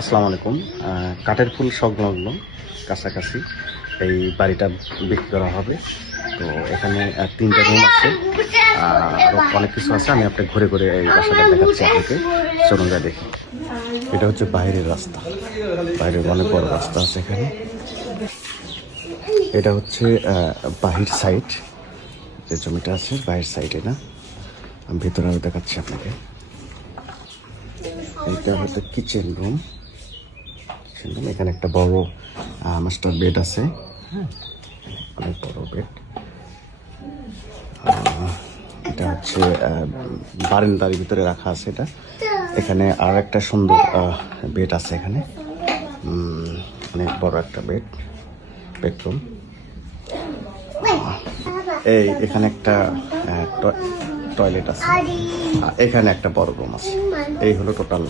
আসসালামু আলাইকুম। কাঠের ফুল সংলগ্ন কাছাকাছি এই বাড়িটা বিক্রি করা হবে। তো এখানে 3টা রুম আছে, আরও অনেক কিছু আছে। আমি আপনাকে ঘুরে ঘুরে এই বাসাটা দেখাচ্ছি আপনাকে। চলুন যা দেখি। এটা হচ্ছে বাইরের রাস্তা, বাইরের অনেক বড় রাস্তা আছে এখানে। এটা হচ্ছে বাহির সাইড, যে জমিটা আছে বাহির সাইডে না, আমি ভেতরে দেখাচ্ছি আপনাকে। এটা হচ্ছে কিচেন রুম। এখানে একটা বড় মাস্টার বেড আছে, হ্যাঁ, অনেক বড় বেড। এটা হচ্ছে বারান্দার ভিতরে রাখা আছে এটা। এখানে আর একটা সুন্দর বেড আছে এখানে, অনেক বড় একটা বেডরুম। এখানে একটা টয়লেট আছে, এখানে একটা বড় রুম আছে। এই হলো টোটাল